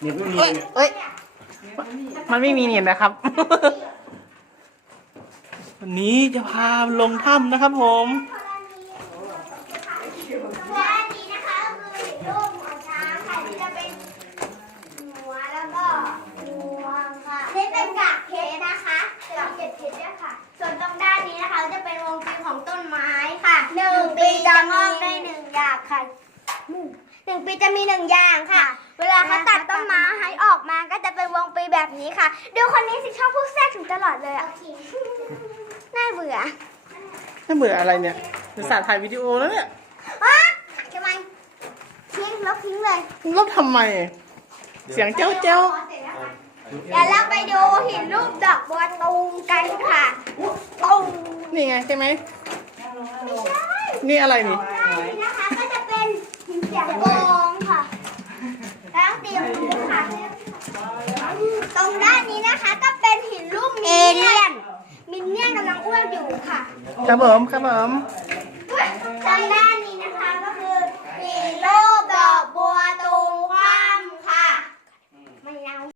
เหน็บไม่มีเอ้ยเนี่ยเอ้ยมันไม่มีเน็ตนะครับ วันนี้จะพาลงถ้ำนะครับ ผมและอันนี้นะคะก็คือรูปหัวช้างค่ะที่จะเป็นหัวแล้วก็งวงค่ะนี่เป็นกากเพชรนะคะกากเก็บเพชรเนี่ยค่ะ ส่วนตรงด้านนี้นะคะจะเป็นวงปีของต้นไม้ค่ะหนึ่งปีจะงอกได้หนึ่งอย่างค่ะหนึ่งปีจะมีหนึ่งอย่างค่ะ เวลาเขาตัดต้นไม้ให้ออกมาก็จะเป็นวงปีแบบนี้ค่ะ ดูคนนี้สิชอบพูดแทรกถึงตลอดเลยอะน่าเบื่อน่าเบื่ออะไรเนี่ยจะสาถ่ายวิดีโอแล้วเนี่ยอะทำไมทิ้งลบทิ้งเลยลบทำไม เสียงเจ้าเจ้าเดี๋ยวเราไปดูหินรูปดอกบัวตูมกันค่ะตูมนี่ไงใช่ไหมไม่ใช่นี่อะไรนี่ด้านนี้นะคะก็จะเป็นหินเสียงโกงค่ะแล้วเตรียมดูค่ะต รงด้านนี้นะคะ ก็เป็นหินรูปมินเนี่ยน มินเนี่ยนกำลังอ้วนอยู่ค่ะ ครับผมครับผม